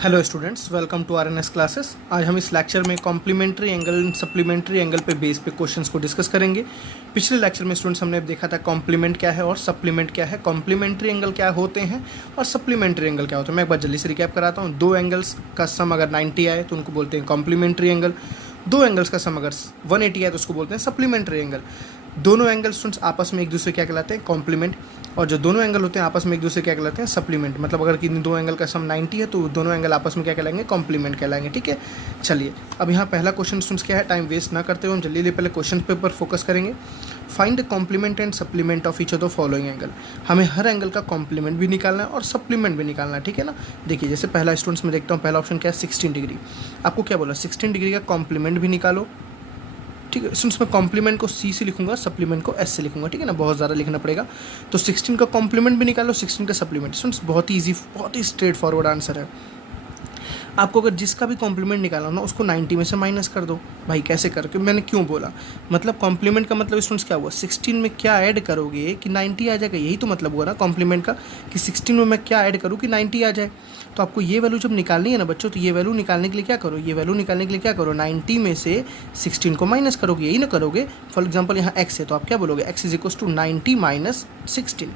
Hello students, welcome to RNS classes. आज हम इस लेक्चर में कॉम्प्लीमेंट्री एंगल सप्लीमेंट्री एंगल पे बेस पे क्वेश्चंस को डिस्कस करेंगे। पिछले लेक्चर में स्टूडेंट्स हमने देखा था कॉम्प्लीमेंट क्या है और सप्लीमेंट क्या है, कॉम्प्लीमेंट्री एंगल क्या होते हैं और सप्लीमेंट्री एंगल क्या होते हैं। मैं एक बार जल्दी से रिकैप कराता हूँ। दो एंगल्स का सम अगर 90 आए तो उनको बोलते हैं कॉम्प्लीमेंट्री एंगल। दो एंगल्स का सम अगर 180 आए तो उसको बोलते हैं सप्लीमेंट्री एंगल। दोनों एंगल स्टूडेंट्स आपस में एक दूसरे क्या कहलाते हैं, कॉम्प्लीमेंट। और जो दोनों एंगल होते हैं आपस में एक दूसरे क्या कहलाते हैं, सप्लीमेंट। मतलब अगर किसी दो एंगल का सम 90 है तो दोनों एंगल आपस में क्या कहलाएंगे, कॉम्प्लीमेंट कहलाएंगे। ठीक है, चलिए अब यहाँ पहला क्वेश्चन स्टूडेंट्स क्या है, टाइम वेस्ट ना करते हुए हम जल्दी पहले क्वेश्चन पे ऊपर फोकस करेंगे। Find the complement and supplement of each of the following angle. हमें हर एंगल का कॉम्प्लीमेंट भी निकालना है और सप्लीमेंट भी निकालना है। ठीक है ना, देखिए जैसे पहला स्टूडेंट्स में देखता हूँ, पहला ऑप्शन क्या है, 16 डिग्री। आपको क्या बोला, 16 डिग्री का कॉम्प्लीमेंट भी निकालो। ठीक है, स्टूडेंट्स मैं कॉम्प्लीमेंट को सी से लिखूंगा, सप्लीमेंट को एस से लिखूंगा। ठीक है ना, बहुत ज़्यादा लिखना पड़ेगा। तो 16 का कॉम्प्लीमेंट भी निकालो, 16 का सप्लीमेंट। स्टूडेंट्स बहुत ही ईजी, बहुत ही स्ट्रेट फॉरवर्ड आंसर है। आपको अगर जिसका भी कॉम्प्लीमेंट निकालना हो ना, उसको 90 में से माइनस कर दो। भाई कैसे करके, मैंने क्यों बोला, मतलब कॉम्प्लीमेंट का मतलब स्टूडेंट्स क्या हुआ, 16 में क्या ऐड करोगे कि 90 आ जाएगा। यही तो मतलब हुआ ना कॉम्प्लीमेंट का, कि 16 में मैं क्या ऐड करूँ कि 90 आ जाए। तो आपको ये वैल्यू जब निकालनी है ना बच्चों, तो ये वैल्यू निकालने के लिए क्या करो, ये वैल्यू निकालने के लिए क्या करो, 90 में से 16 को माइनस करोगे। यही ना करोगे। फॉर एग्जाम्पल यहाँ x है तो आप क्या बोलोगे, x is equal to 90 minus 16।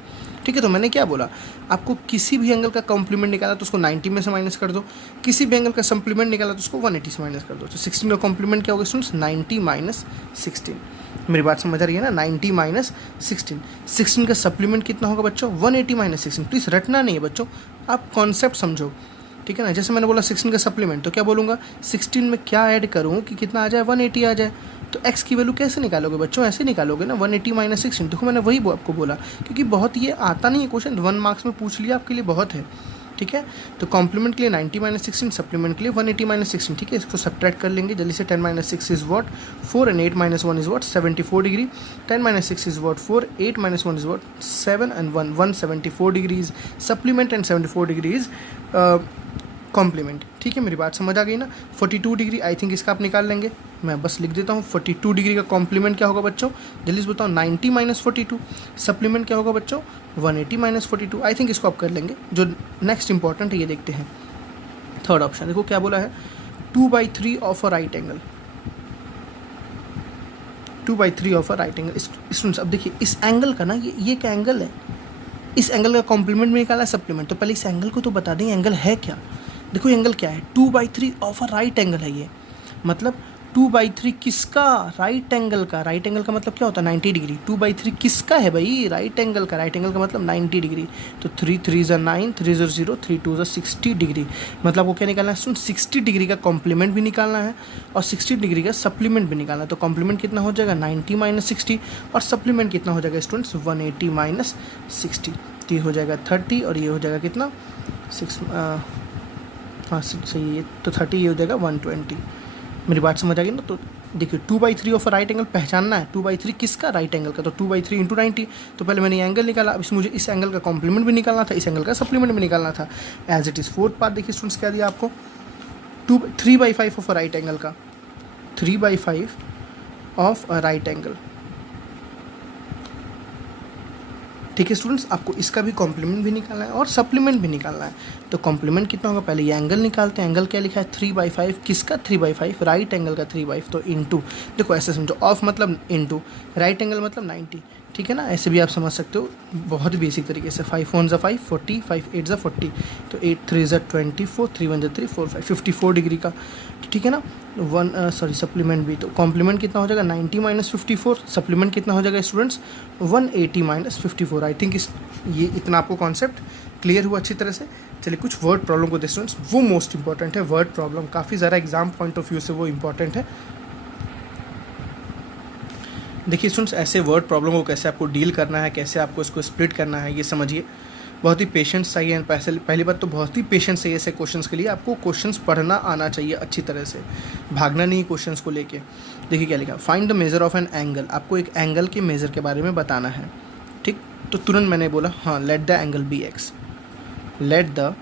ठीक है, तो मैंने क्या बोला, आपको किसी भी एंगल का कॉम्प्लीमेंट निकाला तो उसको 90 में से माइनस कर दो, किसी भी एंगल का सप्लीमेंट निकाला तो उसको 180 से माइनस कर दो। तो 16 का कॉम्प्लीमेंट क्या होगा स्टूडेंट्स, 90 माइनस 16। मेरी बात समझ आ रही है ना, 90 माइनस 16। 16 का सप्लीमेंट कितना होगा बच्चों, 180 माइनस 16। प्लीज़ रटना नहीं है बच्चों, आप कॉन्सेप्ट समझो। ठीक है ना, जैसे मैंने बोला 16 का सप्लीमेंट, तो क्या बोलूँगा, 16 में क्या ऐड करूँ कि कितना आ जाए, 180 आ जाए। तो x की वैल्यू कैसे निकालोगे बच्चों, ऐसे निकालोगे ना, 180 माइनस 16। देखो मैंने वही आपको बोला, क्योंकि बहुत ये आता नहीं है क्वेश्चन, 1 मार्क्स में पूछ लिया आपके लिए बहुत है। ठीक है, तो कॉम्प्लीमेंट के लिए 90 माइनस 16, सप्लीमेंट के लिए 180 माइनस 16। ठीक है, इसको सब्ट्रैक्ट कर लेंगे जल्दी से। 10 minus 6 is what 4 and 8 minus 1 is what 74 degree. 10 minus 6 is what 4, 8 minus 1 is what 7 and 1 174 degree is supplement and 74 degree is complement. ठीक है, मेरी बात समझ आ गई ना। 42 डिग्री आई थिंक इसका आप निकाल लेंगे, मैं बस लिख देता हूँ। 42 डिग्री का कॉम्प्लीमेंट क्या होगा बच्चों, जल्दी से बताओ, 90 माइनस 42। सप्लीमेंट क्या होगा बच्चों, 180 माइनस 42। आई थिंक इसको आप कर लेंगे। जो नेक्स्ट इंपॉर्टेंट है ये देखते हैं, थर्ड ऑप्शन देखो क्या बोला है, 2/3 of a right angle. 2/3 of a right angle. Students अब देखिए इस एंगल का ना, ये क्या एंगल है, इस एंगल का कॉम्प्लीमेंट में निकाला है सप्लीमेंट। तो पहले इस एंगल को तो बता दें एंगल है क्या। देखो एंगल क्या है, 2/3 ऑफ अ राइट एंगल है ये। मतलब 2/3 किसका, राइट एंगल का। राइट एंगल का मतलब क्या होता है, 90 डिग्री। 2/3 किसका है भाई, राइट एंगल का। राइट एंगल का मतलब 90 डिग्री। तो 3 3 ज़ा 9, 3 0 0, 3 2 ज़ा 60 डिग्री। मतलब वो क्या निकालना है स्टूडेंट, 60 डिग्री का कॉम्प्लीमेंट भी निकालना है और 60 डिग्री का सप्लीमेंट भी निकालना है। तो कॉम्प्लीमेंट कितना हो जाएगा, 90 माइनस 60, और सप्लीमेंट कितना हो जाएगा स्टूडेंट्स, 180 माइनस 60। तो ये हो जाएगा 30 और ये हो जाएगा कितना 6, हाँ सही है, तो 30, ये हो जाएगा 120। मेरी बात समझ आ गई ना। तो देखिए 2/3 ऑफ राइट एंगल पहचानना है, 2/3 किसका, राइट एंगल का। तो 2/3 इंटू 90। तो पहले मैंने ये एंगल निकाला, अब मुझे इस एंगल का कॉम्प्लीमेंट भी निकालना था, इस एंगल का सप्लीमेंट भी निकालना था। As it is fourth part देखिए स्टूडेंट्स क्या दिया आपको, 3/5 ऑफ राइट एंगल का, 3/5 ऑफ अ राइट एंगल। ठीक है स्टूडेंट्स, आपको इसका भी कॉम्प्लीमेंट भी निकालना है और सप्लीमेंट भी निकालना है। तो कॉम्प्लीमेंट कितना होगा, पहले ये एंगल निकालते हैं। एंगल क्या लिखा है, 3/5 किसका, 3/5 राइट एंगल का 3/5। तो इंटू, देखो ऐसे समझो, ऑफ मतलब इंटू, राइट एंगल मतलब 90। ठीक है ना, ऐसे भी आप समझ सकते हो बहुत बेसिक तरीके से। 5 1 ज़ा 5, 40, 5 8 ज़ा 40, तो 8 3 ज़ा 24, 3 1 ज़ा 3, 4 5, 54 डिग्री का। ठीक है ना, सप्लीमेंट भी। तो कॉम्प्लीमेंट कितना हो जाएगा, 90 माइनस 54। सप्लीमेंट कितना हो जाएगा स्टूडेंट्स, 180 माइनस 54। आई थिंक ये इतना आपको कॉन्सेप्ट क्लियर हुआ अच्छी तरह से। चलिए कुछ वर्ड प्रॉब्लम को देखते स्टूडेंट्स, वो मोस्ट इंपॉर्टेंट है। वर्ड प्रॉब्लम काफ़ी ज़्यादा एग्जाम पॉइंट ऑफ व्यू से वो इंपॉर्टेंट है। देखिए स्टूडेंट्स, ऐसे वर्ड प्रॉब्लम को कैसे आपको डील करना है, कैसे आपको इसको स्प्लिट करना है, ये समझिए। बहुत ही पेशेंस चाहिए। पहली बात तो बहुत ही पेशेंस चाहिए ऐसे क्वेश्चंस के लिए। आपको क्वेश्चंस पढ़ना आना चाहिए अच्छी तरह से, भागना नहीं क्वेश्चंस को लेके। देखिए क्या लिखा, find the measure of an angle. आपको एक एंगल के मेजर के बारे में बताना है। ठीक, तो तुरंत मैंने बोला हाँ, let the angle be x, let the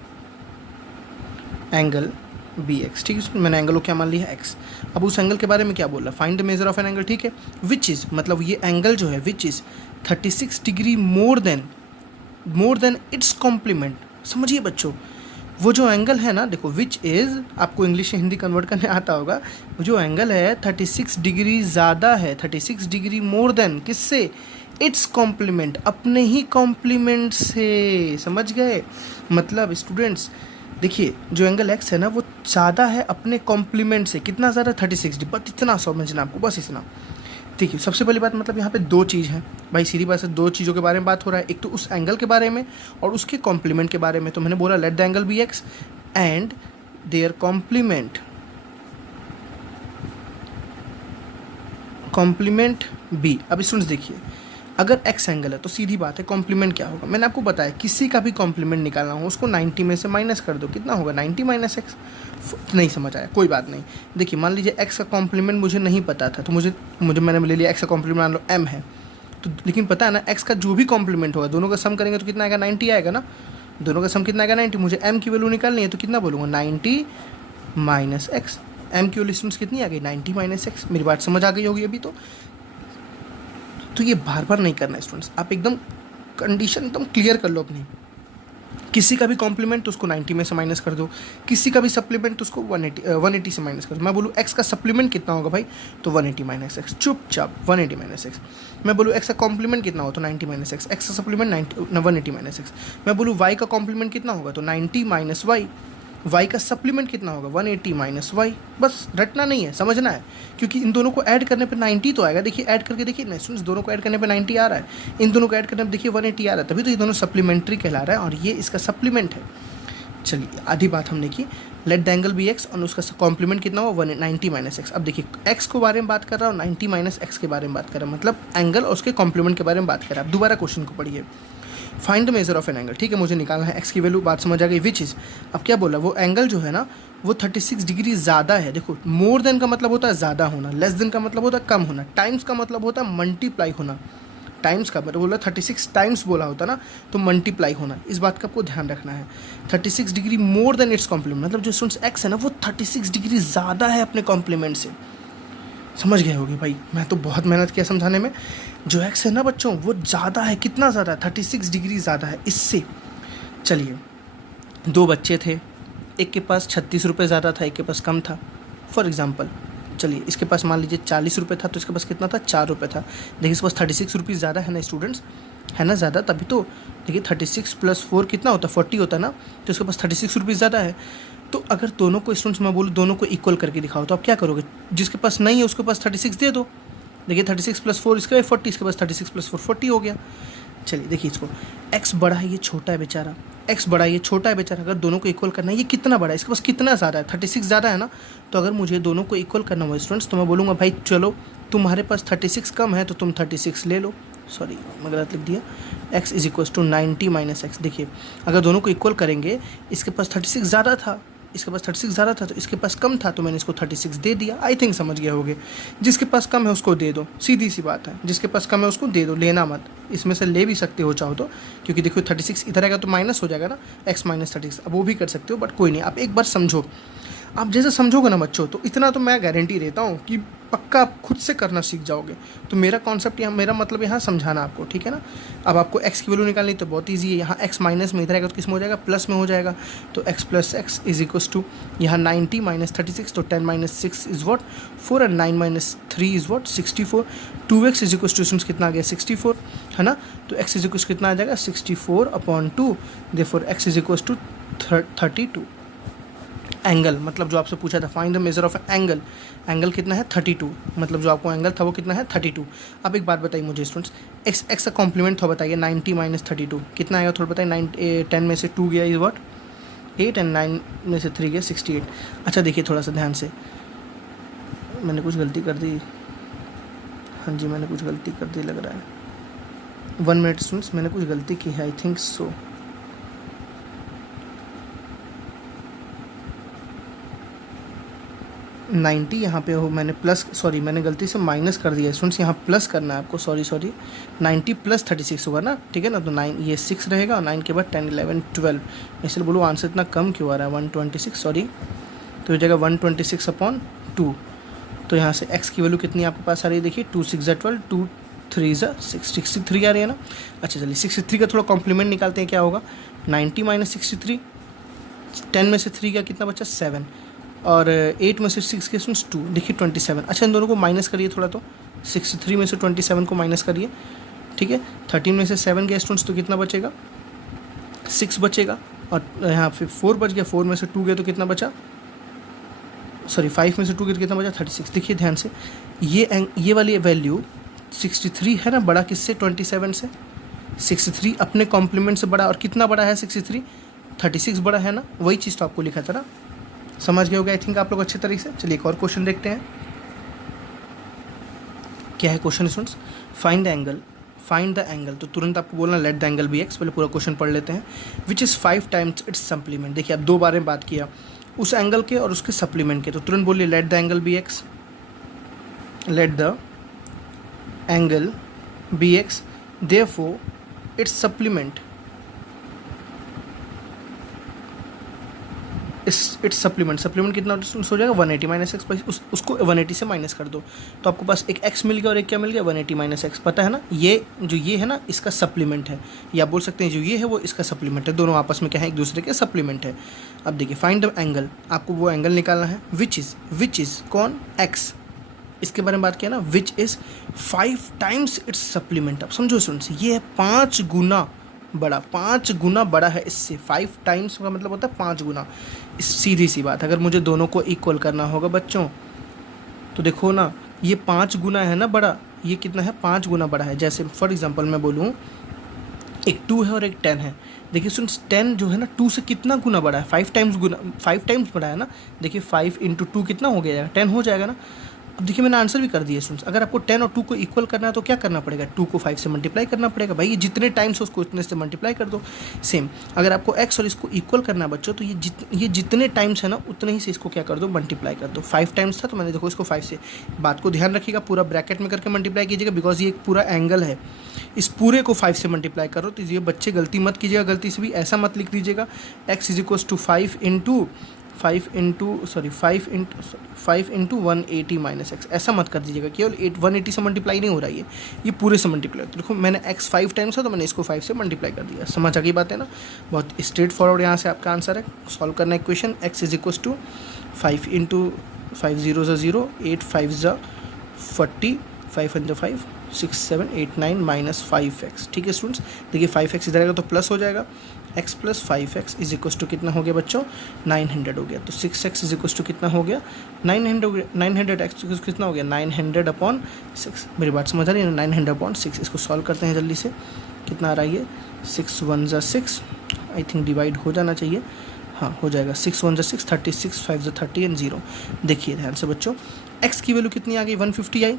angle be x. ठीक है, मैंने एंगल को क्या मान लिया, एक्स। अब उस एंगल के बारे में क्या बोल रहा, find the measure of an angle. ठीक है, विच इज़, मतलब ये एंगल जो है which is 36 degree more than its complement. समझिए बच्चों, वो जो एंगल है ना, देखो विच इज़, आपको इंग्लिश से हिंदी कन्वर्ट करने आता होगा, वो जो एंगल है 36 डिग्री ज़्यादा है, 36 डिग्री मोर देन किससे, इट्स कॉम्प्लीमेंट, अपने ही कॉम्प्लीमेंट से। समझ गए? मतलब स्टूडेंट्स देखिए, जो एंगल एक्स है ना वो ज़्यादा है अपने कॉम्प्लीमेंट से। कितना ज़्यादा? 36 डिग्री। बस इतना समझना आपको, बस इतना। ठीक है, सबसे पहली बात मतलब यहाँ पे दो चीज़ हैं भाई, सीधी बात से दो चीज़ों के बारे में बात हो रहा है, एक तो उस एंगल के बारे में और उसके कॉम्प्लीमेंट के बारे में। तो मैंने बोला let the angle be x and their complement be. अब स्टूडेंट्स देखिए, अगर एक्स एंगल है तो सीधी बात है कॉम्प्लीमेंट क्या होगा, मैंने आपको बताया किसी का भी कॉम्प्लीमेंट निकालना हो उसको 90 में से माइनस कर दो, कितना होगा 90 माइनस एक्स। नहीं समझ आया, कोई बात नहीं। देखिए मान लीजिए एक्स का कॉम्प्लीमेंट मुझे नहीं पता था, तो मुझे मैंने ले लिया एक्स का कॉम्प्लीमेंट मान लो एम है, तो लेकिन पता है ना एक्स का जो भी कॉम्प्लीमेंट होगा दोनों का सम करेंगे तो कितना आएगा, 90 आएगा ना। दोनों का सम कितना आएगा, 90। मुझे एम की वैल्यू निकालनी है तो कितना बोलूँगा, 90 माइनस एक्स। एम की वैल्यू कितनी आ गई, 90 माइनस एक्स। मेरी बात समझ आ गई होगी अभी तो ये बार बार नहीं करना है स्टूडेंट्स, आप एकदम कंडीशन एकदम क्लियर कर लो अपनी। किसी का भी कॉम्प्लीमेंट तो उसको 90 में से माइनस कर दो, किसी का भी सप्लीमेंट तो उसको 180 से माइनस कर दो। मैं बोलूँ एक्स का सप्लीमेंट कितना होगा भाई, तो 180 माइनस एक्स, चुपचाप 180 माइनस एक्स। मैं बोलूँ एक्स का कॉम्प्लीमेंट कितना हो तो 90 माइनस एक्स, एक्स का सप्लीमेंट 180 माइनस एक्स। मैं बोलूँ वाई का कॉम्प्लीमेंट कितना होगा तो 90 माइनस वाई, वाई का सप्लीमेंट कितना होगा 180 माइनस वाई। बस रटना नहीं है, समझना है, क्योंकि इन दोनों को ऐड करने पे 90 तो आएगा। देखिए ऐड करके देखिए ना स्टूडेंट्स, दोनों को ऐड करने पे 90 आ रहा है, इन दोनों को ऐड करने पे देखिए 180 आ रहा है, तभी तो ये दोनों सप्लीमेंट्री कहला रहा है और ये इसका सप्लीमेंट है। चलिए आधी बात हमने की, let the angle be x और उसका कॉम्प्लीमेंट कितना हो 190 माइनस एक्स। अब देखिए एक्स के बारे में बात कर रहा हूँ, 90 माइनस एक्स के बारे में बात कर रहा हूँ, मतलब एंगल और उसके कॉम्प्लीमेंट के बारे में बात कर रहा है। अब दोबारा क्वेश्चन को पढ़िए, find the measure of an angle. ठीक है, मुझे निकालना है एक्स की वैल्यू, बात समझ आ गई। विच इज़, अब क्या बोला, वो एंगल जो है ना वो 36 डिग्री ज़्यादा है। देखो मोर देन का मतलब होता है ज़्यादा होना, लेस देन का मतलब होता है कम होना, टाइम्स का मतलब होता है मल्टीप्लाई होना। टाइम्स का मतलब बोला 36 टाइम्स बोला होता ना, तो मल्टीप्लाई होना, इस बात का आपको ध्यान रखना है। 36 degree more than its complement, मतलब जो स्टूडेंट्स एक्स है ना वो 36 डिग्री ज़्यादा है अपने कॉम्प्लीमेंट से। समझ गए होगे भाई, मैं तो बहुत मेहनत किया समझाने में। जो एक्स है ना बच्चों वो ज़्यादा है, कितना ज़्यादा है, 36 डिग्री ज़्यादा है इससे। चलिए दो बच्चे थे, एक के पास 36 रुपये ज़्यादा था, एक के पास कम था। फॉर एग्ज़ाम्पल चलिए इसके पास मान लीजिए 40 रुपये था, तो इसके पास कितना था, 4 रुपये था। देखिए इसके पास 36 रुपीज़ ज़्यादा है ना स्टूडेंट्स, है ना ज़्यादा, तभी तो देखिए 36 + 4 कितना होता है 40 होता है ना, तो इसके पास 36 रुपीज़ ज़्यादा है। तो अगर दोनों को स्टूडेंट्स मैं बोलूँ दोनों को इक्वल करके दिखाओ तो आप क्या करोगे, जिसके पास नहीं है उसके पास 36 दे दो। देखिए 36 + 4 इसके पास 40, इसके पास 36 + 4 40 हो गया। चलिए देखिए इसको, एक्स बड़ा है ये छोटा है बेचारा, एक्स बड़ा है ये छोटा है बेचारा। अगर दोनों को इक्वल करना है, ये कितना बड़ा है, इसके पास कितना ज़्यादा है, 36 ज़्यादा है ना। तो अगर मुझे दोनों को इक्वल करना हो स्टूडेंट्स तो मैं बोलूँगा भाई चलो तुम्हारे पास 36 कम है तो तुम 36 ले लो। सॉरी मैं गलत लिख दिया, x = 90 माइनस एक्स। देखिए अगर दोनों को इक्वल करेंगे, इसके पास 36 ज़्यादा था, इसके पास 36 ज़्यादा था, तो इसके पास कम था तो मैंने इसको 36 दे दिया। आई थिंक समझ गया होगे, जिसके पास कम है उसको दे दो, सीधी सी बात है, जिसके पास कम है उसको दे दो, लेना मत। इसमें से ले भी सकते हो चाहो तो, क्योंकि देखो 36 इधर आएगा तो माइनस हो जाएगा ना, x - 36, अब वो भी कर सकते हो, बट कोई नहीं, आप एक बार समझो। आप जैसे समझोगे ना बच्चों, तो इतना तो मैं गारंटी देता हूँ कि पक्का आप खुद से करना सीख जाओगे। तो मेरा कॉन्सेप्ट यहाँ, मेरा मतलब यहाँ समझाना आपको, ठीक है ना। अब आपको x की वैल्यू निकालनी तो बहुत ईजी है, यहाँ x माइनस में इधर आएगा तो किस में हो जाएगा, प्लस में हो जाएगा। तो x + x = यहाँ 90 - 36, तो 10 - 6 इज़ व्हाट 4, और 9 - 3 इज़ व्हाट 64। 2x = कितना आ गया 64, है ना। तो x = कितना आ जाएगा 64/2, देयरफॉर x = 32। एंगल मतलब जो आपसे पूछा था find the measure of angle, angle कितना है 32, मतलब जो आपको एंगल था वो कितना है 32। अब एक बात बताइए मुझे स्टूडेंट्स, एक्स का कॉम्प्लीमेंट था बताइए 90 - 32 कितना आएगा, थोड़ा बताइए। 10 में से 2 गया इज व्हाट 8, और 9 में से 3 गया 68। अच्छा देखिए थोड़ा सा ध्यान से, मैंने कुछ गलती कर दी, हाँ जी मैंने कुछ गलती कर दी लग रहा है। 1 मिनट स्टूडेंट्स, मैंने कुछ गलती की है, आई थिंक सो। 90 यहाँ पे हो, मैंने प्लस, सॉरी मैंने गलती से माइनस कर दिया स्टूडेंट्स, यहाँ प्लस करना है आपको, सॉरी 90 + 36 होगा ना, ठीक है ना। तो 9 ये 6 रहेगा, और 9 के बाद 10 11 12, इसलिए बोलो आंसर इतना कम क्यों आ रहा है 126, सॉरी। तो हो जाएगा 126/2। तो यहाँ से x की वैल्यू कितनी आपके पास आ रही है, देखिए 2 6 12, 2 3 63 आ रही है ना। अच्छा चलिए 63 का थोड़ा कॉम्प्लीमेंट निकालते हैं, क्या होगा 90 - 63, 10 में से 3 का कितना बचा 7, और 8 में से 6 के स्टूडेंट्स 2, देखिए 27। अच्छा इन दोनों को माइनस करिए थोड़ा, तो 63 में से 27 को माइनस करिए, ठीक है। 13 में से 7 के स्टूडेंट्स तो कितना बचेगा 6 बचेगा, और यहाँ फिर 4 बच गया, 4 में से 2 गए तो कितना बचा, सॉरी 5 में से 2 गए तो कितना बचा 36। देखिए ध्यान से, ये वाली वैल्यू 63 है ना, बड़ा किससे 27 से, 63 अपने कॉम्प्लीमेंट से बड़ा, और कितना बड़ा है 63, 36 बड़ा है ना, वही चीज़ तो आपको लिखा था ना, समझ गए होगा आई थिंक आप लोग अच्छे तरीके से। चलिए एक और क्वेश्चन देखते हैं, क्या है question students, find the angle, तो तुरंत आपको बोलना let the angle be x, पहले पूरा क्वेश्चन पढ़ लेते हैं। Which is 5 times its supplement, देखिए आप 2 बार में बात किया उस एंगल के और उसके सप्लीमेंट के, तो तुरंत बोलिए let the angle be x, let the angle be x, therefore its supplement its supplement कितना हो जाएगा 180 माइनस एक्स, उसको 180 से माइनस कर दो, तो आपको पास एक एक्स मिल गया और एक क्या मिल गया 180 माइनस एक्स, पता है ना, ये है ना इसका सप्लीमेंट है, या आप बोल सकते हैं जो ये है वो इसका सप्लीमेंट है, दोनों आपस में क्या है एक दूसरे के सप्लीमेंट है। अब देखिए फाइंड द एंगल, आपको वो एंगल निकालना है विच इज़ कौन एक्स, इसके बारे में बात किया ना, विच इज़ 5 टाइम्स इट्स सप्लीमेंट। अब समझो स्टूडेंट्स, ये है 5 गुना बड़ा, 5 गुना बड़ा है इससे, 5 टाइम्स का मतलब होता है 5 गुना। सीधी सी बात, अगर मुझे दोनों को इक्वल करना होगा बच्चों, तो देखो ना ये 5 गुना है ना बड़ा, ये कितना है 5 गुना बड़ा है। जैसे फॉर एग्जांपल मैं बोलूँ एक 2 है और एक 10 है, देखिए स्टूडेंट्स 10 जो है ना 2 से कितना गुना बड़ा है, 5 टाइम्स बड़ा है ना, देखिए 5 इंटू 2 कितना हो गया 10 हो जाएगा ना। अब देखिए मैंने आंसर भी कर दिया स्टूडेंट्स, अगर आपको 10 और 2 को इक्वल करना है तो क्या करना पड़ेगा, 2 को 5 से मल्टीप्लाई करना पड़ेगा, भाई ये जितने टाइम्स हो उसको इतने से मल्टीप्लाई कर दो। सेम अगर आपको x और इसको इक्वल करना है बच्चों, तो ये जितने टाइम्स है ना उतने ही से इसको क्या कर दो मल्टीप्लाई कर दो। 5 टाइम्स था तो मैंने देखो इसको 5 से, बात को ध्यान रखिएगा, पूरा ब्रैकेट में करके मल्टीप्लाई कीजिएगा, बिकॉज ये एक पूरा एंगल है, इस पूरे को 5 से मल्टीप्लाई करो। तो ये बच्चे गलती मत कीजिएगा, गलती से भी ऐसा मत लिख दीजिएगा x is equal to 5 into 180 minus x, ऐसा मत कर दीजिएगा, केवल 180 से मल्टीप्लाई नहीं हो रहा है, ये पूरे से मल्टीप्लाई। तो देखो मैंने x 5 टाइम्स है तो मैंने इसको 5 से मल्टीप्लाई कर दिया, समझ आ गई बात है ना, बहुत स्ट्रेट फॉरवर्ड यहाँ से आपका आंसर है। सॉल्व करना है equation, x is equal to 5 into 5 0 0, 8 5 40, 5 5 6 7 8 9 minus 5x, ठीक है स्टूडेंट्स। देखिए 5x इधर आएगा तो प्लस हो जाएगा, x plus 5x is equal to कितना हो गया बच्चों 900 हो गया, तो 6x इज इक्वल टू कितना हो गया 900 हो गया, 900x कितना हो गया 900 अपॉन 6, मेरी बात समझ आ रही है ना, 900 अपॉन 6। इसको सॉल्व करते हैं जल्दी से, कितना आ रहा है ये 6 1 जा 6, आई थिंक डिवाइड हो जाना चाहिए, हाँ हो जाएगा, 6 1 जा 6, 36 5 जा 30 एंड 0। देखिए ध्यान से बच्चों, x की वैल्यू कितनी आ गई 150 आई,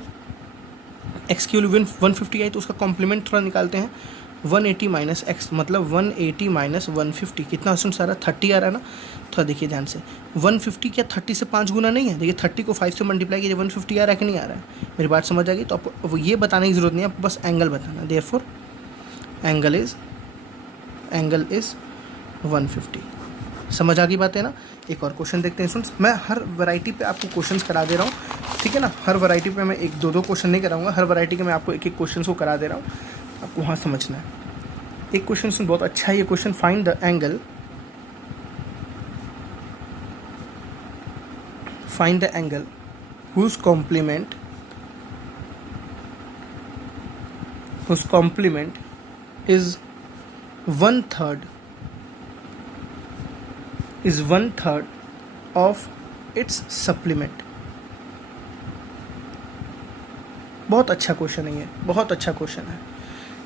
x की वैल्यू 150 आई, तो उसका कॉम्प्लीमेंट थोड़ा निकालते हैं, 180 माइनस एक्स मतलब 180 माइनस 150 कितना स्टूडेंट्स आ रहा है 30 आ रहा है ना। थोड़ा देखिए ध्यान से, 150 क्या 30 से 5 गुना नहीं है, देखिए 30 को 5 से मल्टीप्लाई कीजिए 150 आ रहा है कि नहीं आ रहा है, मेरी बात समझ आ गई। तो आपको ये बताने की ज़रूरत नहीं है, आपको बस एंगल बताना है, देयरफॉर एंगल इज़ 150। समझ आ गई बात है ना। एक और क्वेश्चन देखते हैं स्टूडेंट्स, मैं हर वैरायटी पे आपको क्वेश्चंस करा दे रहा हूँ, ठीक है ना, हर वैरायटी पे मैं 1-2 क्वेश्चन नहीं कराऊंगा, हर वैरायटी के मैं आपको एक क्वेश्चन को करा दे रहा हूँ, आपको वहाँ समझना है। एक क्वेश्चन सुन, बहुत अच्छा है ये question, find the angle whose complement is 1/3 of its supplement। बहुत अच्छा क्वेश्चन है ये, बहुत अच्छा क्वेश्चन है।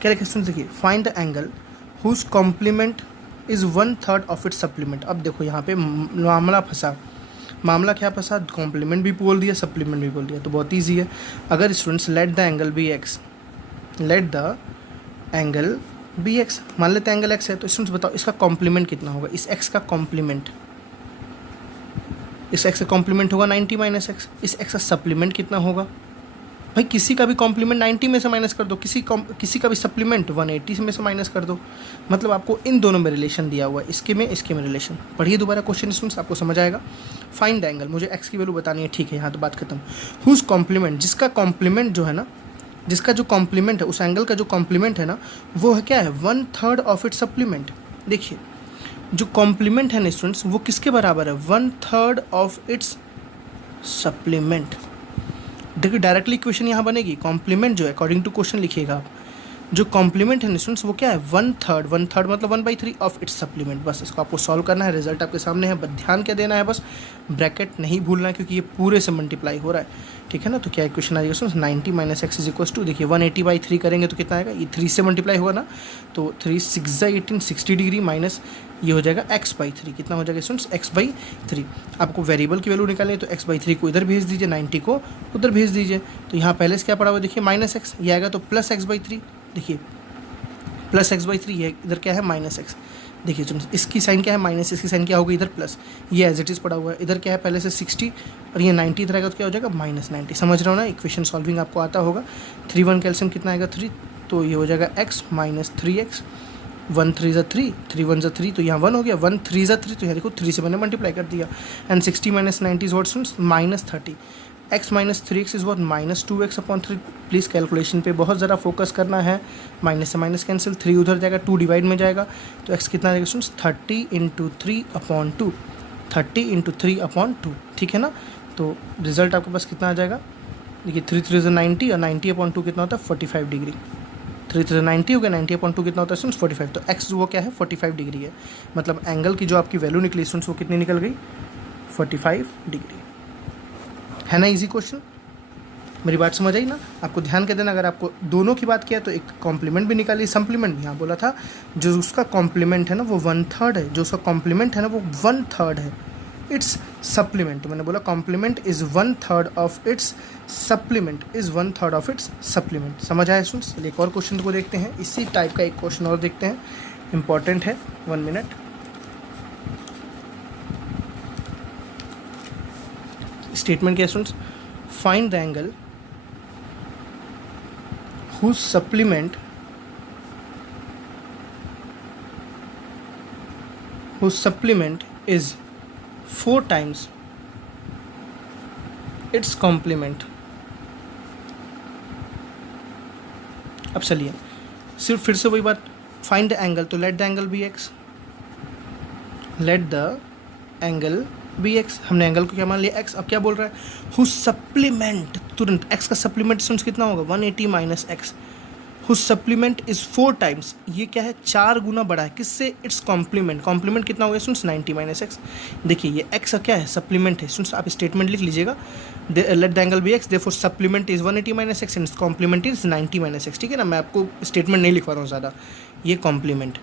क्या क्वेश्चन देखिए, find the angle whose complement is 1/3 of its supplement. अब देखो यहाँ पे मामला क्या फंसा, कॉम्प्लीमेंट भी बोल दिया सप्लीमेंट भी बोल दिया, तो बहुत ईजी है। अगर students let the angle be x, मान लेते हैं एंगल एक्स है, तो स्टूडेंट्स बताओ इसका कॉम्प्लीमेंट कितना होगा, इस एक्स का कॉम्प्लीमेंट, इस एक्स का कॉम्प्लीमेंट होगा 90 माइनस एक्स, इस एक्स का सप्लीमेंट कितना होगा, भाई किसी का भी कॉम्प्लीमेंट 90 में से माइनस कर दो, किसी का भी सप्लीमेंट 180 में से माइनस कर दो, मतलब आपको इन दोनों में रिलेशन दिया हुआ है, इसके में रिलेशन। पढ़िए दोबारा क्वेश्चन स्टूडेंट्स, आपको समझ आएगा। फाइंड द एंगल, मुझे एक्स की वैल्यू बतानी है, ठीक है यहाँ तो बात खत्म। हुज कॉम्प्लीमेंट, जिसका कॉम्प्लीमेंट जो है ना, जिसका जो कॉम्प्लीमेंट है, उस एंगल का जो कॉम्प्लीमेंट है ना, वो है क्या है 1/3 ऑफ इट्स सप्लीमेंट। देखिए जो कॉम्प्लीमेंट है ना स्टूडेंट्स वो किसके बराबर है, 1/3 ऑफ इट्स सप्लीमेंट। देखिए डायरेक्टली इक्वेशन यहाँ बनेगी, कॉम्प्लीमेंट जो है अकॉर्डिंग टू क्वेश्चन लिखिएगा आप, जो कॉम्प्लीमेंट है स्टूडेंट्स वो क्या है, 1/3 मतलब 1/3 ऑफ इट्स सप्लीमेंट। बस इसको आपको सॉल्व करना है, रिजल्ट आपके सामने है, बस ध्यान क्या देना है, बस ब्रैकेट नहीं भूलना है क्योंकि ये पूरे से मल्टीप्लाई हो रहा है, ठीक है ना। तो क्या इक्वेशन आ जाएगा students, 90 - x is equal to, देखिए 180/3 करेंगे तो कितना आएगा, ये 3 से मल्टीप्लाई होगा ना, तो 3 6 18 60 डिग्री माइनस ये हो जाएगा x/3, कितना हो जाएगा स्टूडेंट्स, x/3। आपको वेरिएबल की वैल्यू निकालनी है तो x/3 को इधर भेज दीजिए, 90 को उधर भेज दीजिए। तो यहाँ पहले से क्या पड़ा हुआ देखिए -x, ये आएगा तो +x/3, देखिए +x/3, ये इधर क्या है -x, देखिए स्टूडेंट्स इसकी साइन क्या है माइनस, इसकी साइन क्या होगी इधर प्लस, ये एज इट इज़ पड़ा हुआ है, इधर क्या है पहले से 60 और ये 90 इधर आएगा तो क्या हो जाएगा -90। समझ रहे हो ना, इक्वेशन सॉल्विंग आपको आता होगा। 3 1 कैल्शियम कितना आएगा 3, तो ये हो जाएगा x - 3x, 1 3 ज़ा 3, 3 1 ज़ा 3, तो यहाँ 1 हो गया, 1 3 ज़ा 3, तो यहाँ देखो 3 से मैंने मल्टीप्लाई कर दिया। And 60 - 90 is what students, -30। x - 3x is what, -2x/3। Please calculation पे बहुत ज़्यादा फोकस करना है, माइनस से माइनस कैंसिल, 3 उधर जाएगा, 2 डिवाइड में जाएगा, तो x कितना जाएगा स्टूडेंट्स, 30 × 3/2, 30 × 3/2, ठीक है ना। तो रिजल्ट आपके पास कितना आ जाएगा, देखिए 3 3 ज़ा 90 और 90/2 कितना होता है 45 डिग्री, 3 3 90 हो गया, 90/2 कितना होता है स्टूडेंट्स 45, तो x वो क्या है 45 डिग्री है, मतलब एंगल की जो आपकी वैल्यू निकली स्टूडेंट्स वो कितनी निकल गई, 45 डिग्री, है ना। इजी क्वेश्चन, मेरी बात समझ आई ना। आपको ध्यान के देना, अगर आपको दोनों की बात किया तो एक कॉम्प्लीमेंट भी निकालिए, सप्लीमेंट भी। यहाँ बोला था जो उसका कॉम्प्लीमेंट है ना वो 1/3 है, जो उसका कॉम्प्लीमेंट है ना वो 1/3 है इट्स सप्लीमेंट। तो मैंने बोला complement is 1/3 of its supplement, is 1/3 of its supplement. समझ आया स्टूडेंट्स। चलिए एक और क्वेश्चन को देखते हैं, इसी टाइप का एक क्वेश्चन और देखते हैं, इंपॉर्टेंट है, 1 मिनट। स्टेटमेंट क्या है students, find the angle whose supplement is 4 times its complement। अब चलिए सिर्फ फिर से वही बात, फाइंड द एंगल, तो let the angle be x, let the angle be x, हमने एंगल को क्या मान लिया x। अब क्या बोल रहा है, हु सप्लीमेंट, तुरंत x का सप्लीमेंट स्टूडेंट्स कितना होगा 180 - x, who supplement is 4 times, ये क्या है 4 गुना बड़ा है किससे, इट्स कॉम्प्लीमेंट। कॉम्प्लीमेंट कितना हो गया स्टूडेंट्स 90 - x। देखिए ये x का क्या है सप्लीमेंट है स्टूडेंट्स, आप स्टेटमेंट लिख लीजिएगा, let the angle be x, therefore supplement is 180 - x and complement is 90 - x, ठीक है ना। मैं आपको स्टेटमेंट नहीं लिखवा रहा हूँ ज़्यादा, ये कॉम्प्लीमेंट,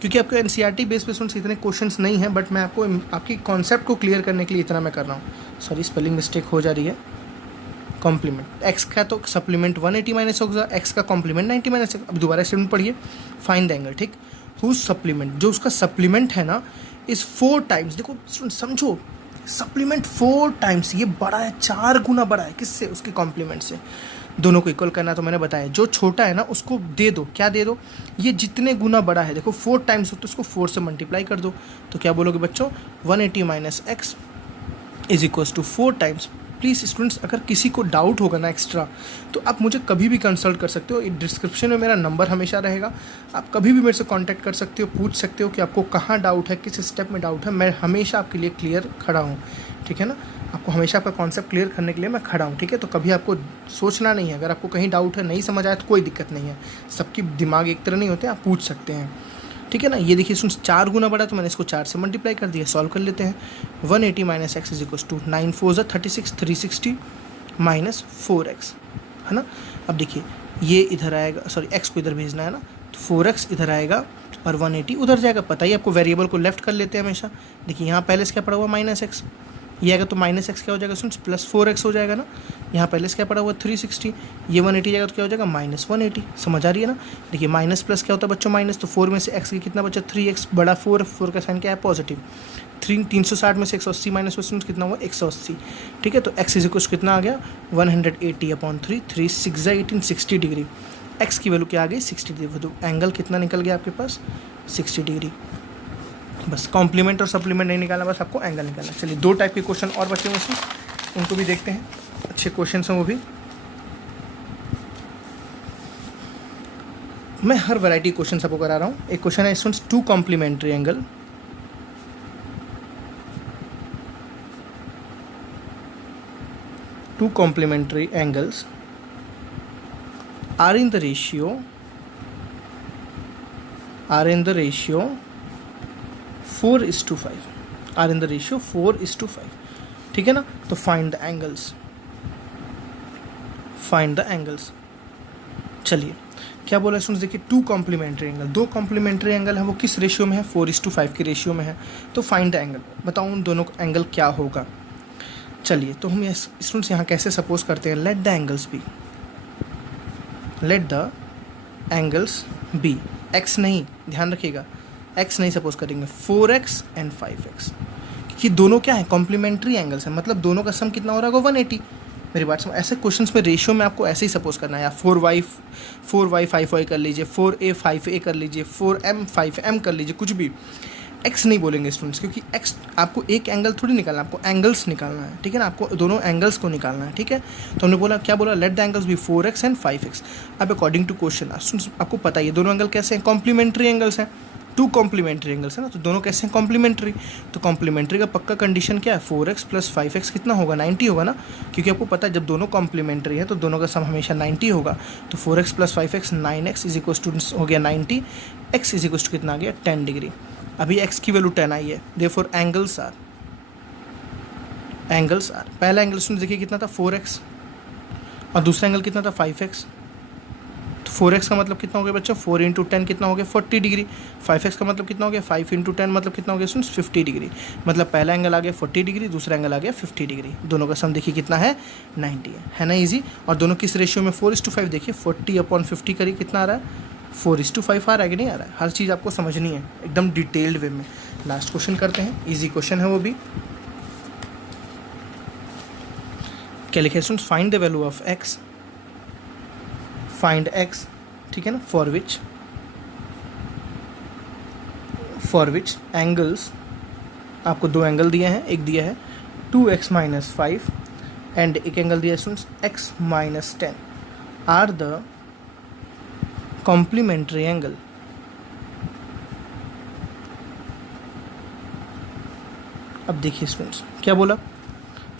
क्योंकि आपके एनसीईआरटी बेस पे स्टूडेंट्स इतने क्वेश्चंस नहीं हैं, बट मैं आपको आपकी कॉन्सेप्ट को क्लियर करने के लिए इतना मैं कर रहा हूँ। सॉरी स्पेलिंग मिस्टेक हो जा रही है। कॉम्प्लीमेंट x का तो सप्लीमेंट 180 - होगा, x का कॉम्प्लीमेंट 90 - x। अब दोबारा स्टेटमेंट पढ़िए, फाइंड द एंगल, ठीक, हुज सप्लीमेंट, जो उसका सप्लीमेंट है ना इस 4 टाइम्स, देखो समझो सप्लीमेंट 4 टाइम्स, ये बड़ा है 4 गुना बड़ा है किससे, उसके कॉम्प्लीमेंट से। दोनों को इक्वल करना तो मैंने बताया, जो छोटा है ना उसको दे दो, क्या दे दो, ये जितने गुना बड़ा है, देखो 4 टाइम्स हो तो उसको 4 से मल्टीप्लाई कर दो, तो क्या बोलोगे बच्चों 180 - x is equals to 4 times. Please students अगर किसी को डाउट होगा ना एक्स्ट्रा, तो आप मुझे कभी भी कंसल्ट कर सकते हो, डिस्क्रिप्शन में मेरा नंबर हमेशा रहेगा, आप कभी भी मेरे से कांटेक्ट कर सकते हो, पूछ सकते हो कि आपको कहाँ डाउट है, किस स्टेप में डाउट है, मैं हमेशा आपके लिए क्लियर खड़ा हूँ, ठीक है ना। आपको हमेशा आपका कॉन्सेप्ट क्लियर करने के लिए मैं खड़ा हूँ, ठीक है। तो कभी आपको सोचना नहीं है, अगर आपको कहीं डाउट है, नहीं समझ आया तो कोई दिक्कत नहीं है, सबकी दिमाग एक तरह नहीं होते, आप पूछ सकते हैं, ठीक है ना। ये देखिए सुन 4 गुना बड़ा, तो मैंने इसको 4 से मल्टीप्लाई कर दिया, सॉल्व कर लेते हैं। 180 - x इज इक्वल टू 9 4 ज़ा 36, 360 - 4x, है ना। अब देखिए ये इधर आएगा, सॉरी x को इधर भेजना है ना, तो 4x इधर आएगा और 180 उधर जाएगा। पता ही आपको वेरिएबल को लेफ्ट कर लेते हैं हमेशा। देखिए यहाँ पहले से क्या पड़ा हुआ -x, ये आएगा तो -x क्या हो जाएगा सुन +4x हो जाएगा ना। यहाँ पहले से क्या पड़ा हुआ 360, ये 180 जाएगा तो क्या हो जाएगा -180। समझ आ रही है ना। देखिए माइनस प्लस क्या होता है बच्चों माइनस, तो 4 में से x की कितना बचा 3x, बड़ा 4 का साइन क्या है पॉजिटिव। 360 में से 180 माइनस में कितना हुआ 180, ठीक है। तो x इज इक्वल कितना आ गया 180/3, 3 6 ज़ा 18, 60 डिग्री। x की वैल्यू क्या आ गई 60 डिग्री, तो एंगल कितना निकल गया आपके पास 60 डिग्री। बस कॉम्प्लीमेंट और सप्लीमेंट नहीं निकालना, बस आपको एंगल निकालना। चलिए 2 टाइप के क्वेश्चन और बचे हुए इसमें, उनको भी देखते हैं, अच्छे क्वेश्चन हैं वो भी। मैं हर वैरायटी क्वेश्चन आपको करा रहा हूँ। एक क्वेश्चन है students 2 complementary angle two complementary angles are in the ratio 4:5, are in the ratio 4:5, ठीक है ना। तो find the angles, चलिए क्या बोला स्टूडेंट्स, देखिए टू कॉम्प्लीमेंट्री एंगल, दो कॉम्प्लीमेंट्री एंगल है, वो किस रेशियो में है, 4:5 के रेशियो में है। तो फाइंड द एंगल, बताओ उन दोनों का एंगल क्या होगा। चलिए तो हम स्टूडेंट्स यहाँ कैसे सपोज करते हैं, let the angles be, x नहीं, ध्यान रखिएगा एक्स नहीं सपोज करेंगे, 4x एंड 5x, कि दोनों क्या है, कॉम्प्लीमेंट्री एंगल्स हैं, मतलब दोनों का सम कितना हो रहा होगा 180। मेरी बात समझ, ऐसे क्वेश्चंस में रेशियो में आपको ऐसे ही सपोज करना है, या 4y 5y कर लीजिए, 4a 5a कर लीजिए, 4m 5m कर लीजिए, कुछ भी एक्स नहीं बोलेंगे स्टूडेंट्स, क्योंकि एक्स आपको एक एंगल थोड़ी निकालना है, आपको एंगल्स निकालना है, ठीक है ना, आपको दोनों एंगल्स को निकालना है, ठीक है। तो हमने बोला, क्या बोला, let the angles be 4x and 5x। अब अकॉर्डिंग टू क्वेश्चन स्टूडेंट्स आपको पता है ये दोनों एंगल कैसे हैं, कॉम्प्लीमेंट्री एंगल्स हैं, टू कॉम्प्लीमेंट्री एंगल्स है ना, तो दोनों कैसे हैं, कॉम्प्लीमेंट्री। तो कॉम्प्लीमेंट्री का पक्का कंडीशन क्या है, 4x + 5x कितना होगा, 90 होगा ना, क्योंकि आपको पता है जब दोनों कॉम्प्लीमेंट्री है तो दोनों का सम हमेशा 90 होगा। तो 4x + 5x 9x is equal to हो गया 90, x इज इक्वल टू कितना आ गया 10 डिग्री। अभी x की वैल्यू 10 आई है, देयरफॉर एंगल्स आर, पहला एंगल सुन देखिए कितना था 4x, और दूसरा एंगल कितना था 5x। तो 4x का मतलब कितना हो गया बच्चों, 4 × 10 कितना हो गया 40 डिग्री, 5x का मतलब कितना हो गया 5 × 10 मतलब कितना हो गया सुन 50 डिग्री, मतलब पहला एंगल आ गया 40 डिग्री, दूसरा एंगल आ गया 50 डिग्री, दोनों का सम देखिए कितना है 90 है ना, ईजी। और दोनों किस रेशियो में, 4:5, देखिए 40/50 करिए कितना आ रहा है, 4:5 आ रहा है कि नहीं आ रहा है, हर चीज़ आपको समझनी है एकदम डिटेल्ड वे में। लास्ट क्वेश्चन करते हैं, इजी क्वेश्चन है वो भी, क्या लिखे students, find the value of x, find x, ठीक है ना, फॉर विच एंगल्स, आपको दो एंगल दिए हैं, एक दिया है 2x - 5 एंड एक एंगल दिया है students x - 10 are the complementary angle. अब देखिए स्टूडेंट्स क्या बोला,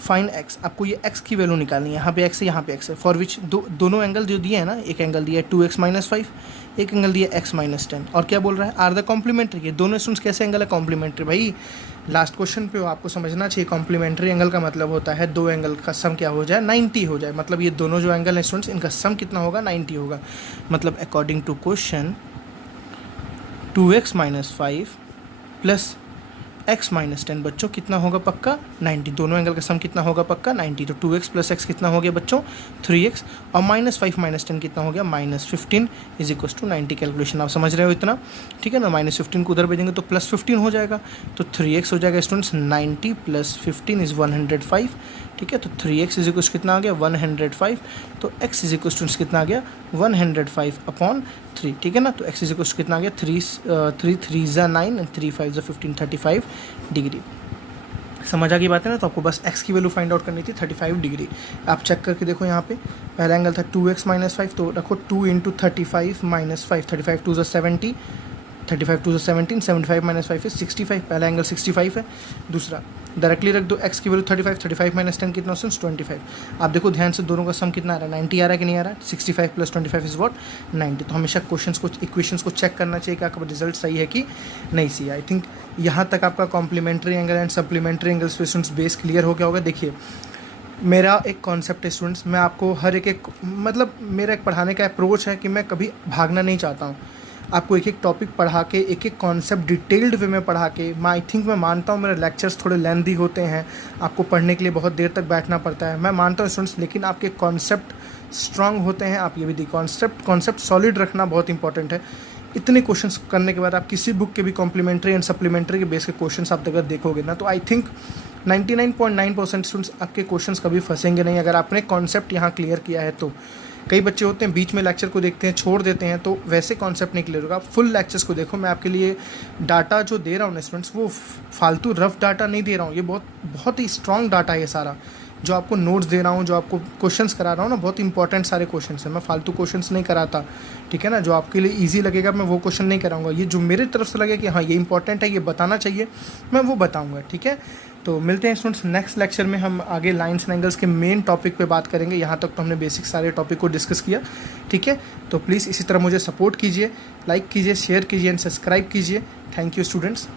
फाइंड x, आपको ये x की वैल्यू निकालनी है, यहाँ पे x है यहाँ पे x है, फॉर विच दोनों एंगल जो दिए हैं ना, एक एंगल दिया है 2x - 5, एक एंगल दिया है x - 10, और क्या बोल रहा है, आर द कॉम्प्लीमेंट्री, ये दोनों स्टूडेंट्स कैसे एंगल है, कॉम्प्लीमेंट्री। भाई लास्ट क्वेश्चन पे आपको समझना चाहिए, कॉम्प्लीमेंट्री एंगल का मतलब होता है दो एंगल का सम क्या हो जाए 90 हो जाए, मतलब ये दोनों जो एंगल हैं स्टूडेंट्स इनका सम कितना होगा 90 होगा, मतलब according to question 2x - 5 + x - 10 बच्चों कितना होगा पक्का 90, दोनों एंगल का सम कितना होगा पक्का 90। तो 2x + x कितना हो गया बच्चों 3x, और -5 - 10 कितना हो गया -15 इज इक्वल टू 90। कैलकुलेशन आप समझ रहे हो इतना, ठीक है ना, -15 को उधर भेजेंगे तो +15 हो जाएगा, तो 3x हो जाएगा स्टूडेंट्स 90 + 15 इज़ 105, ठीक है। तो 3x इज इक्वल कितना आ गया 105, तो x इज इक्वल कितना आ गया 105/3, ठीक है ना। तो x इज इक्वल कितना आ गया 3 3 × 9 एंड 3 5 × 15 35 डिग्री। समझ आ गई बात है ना, तो आपको बस x की वैल्यू फाइंड आउट करनी थी 35 डिग्री। आप चेक करके देखो यहाँ पे पहला एंगल था 2x - 5, तो रखो 2 × 35 - 5, 35 2 = 70, 35 2 = 17, 75 - 5 is 65, पहला एंगल 65 है, दूसरा डायरेक्टली रख दो x की वैल्यू 35, 35 - 10 कितना है 25। आप देखो ध्यान से दोनों का सम कितना आ रहा है 90 आ रहा है कि नहीं आ रहा है, 65 + 25 इज व्हाट 90। तो हमेशा क्वेश्चंस को इक्वेशंस को चेक करना चाहिए कि आपका रिजल्ट सही है कि नहीं सही है। आई थिंक यहाँ तक आपका complementary angle and supplementary angle students base clear हो गया होगा। देखिए मेरा एक कॉन्सेप्ट है स्टूडेंट्स, मैं आपको हर एक मतलब मेरा एक पढ़ाने का अप्रोच है कि मैं कभी भागना नहीं चाहता हूँ, आपको एक एक टॉपिक पढ़ा के एक एक कॉन्सेप्ट डिटेल्ड वे में पढ़ा के, मैं मानता हूँ मेरे लेक्चर्स थोड़े लेंथी होते हैं, आपको पढ़ने के लिए बहुत देर तक बैठना पड़ता है, मैं मानता हूँ स्टूडेंट्स, लेकिन आपके कॉन्सेप्ट स्ट्रांग होते हैं, आप ये भी देखिए कॉन्सेप्ट सॉलिड रखना बहुत इंपॉर्टेंट है। इतने क्वेश्चंस करने के बाद आप किसी बुक के भी कॉम्प्लीमेंट्री एंड सप्लीमेंट्री के बेस के क्वेश्चंस आप अगर देखोगे ना, तो आई थिंक 99.9% स्टूडेंट्स आपके क्वेश्चंस कभी फंसेंगे नहीं अगर आपने कॉन्सेप्ट यहाँ क्लियर किया है तो। कई बच्चे होते हैं बीच में लेक्चर को देखते हैं छोड़ देते हैं, तो वैसे कॉन्सेप्ट नहीं क्लियर होगा। आप फुल लेक्चर्स को देखो, मैं आपके लिए डाटा जो दे रहा हूँ स्टूडेंट्स वो फालतू रफ डाटा नहीं दे रहा हूँ, ये बहुत ही स्ट्रॉन्ग डाटा है ये सारा, जो आपको नोट्स दे रहा हूँ, जो आपको क्वेश्चंस करा रहा हूँ ना, बहुत इंपॉर्टेंट सारे क्वेश्चंस हैं, मैं फालतू क्वेश्चंस नहीं कराता, ठीक है ना। जो आपके लिए इजी लगेगा मैं वो क्वेश्चन नहीं कराऊंगा, ये जो मेरी तरफ से लगे कि हाँ ये इंपॉर्टेंट है ये बताना चाहिए मैं वो बताऊंगा, ठीक है। तो मिलते हैं स्टूडेंट्स नेक्स्ट लेक्चर में। हम आगे लाइन्स एंड एंगल्स के मेन टॉपिक पे बात करेंगे। यहाँ तक तो हमने बेसिक सारे टॉपिक को डिस्कस किया, ठीक है। तो प्लीज़ इसी तरह मुझे सपोर्ट कीजिए, लाइक कीजिए, शेयर कीजिए एंड सब्सक्राइब कीजिए। Thank you students.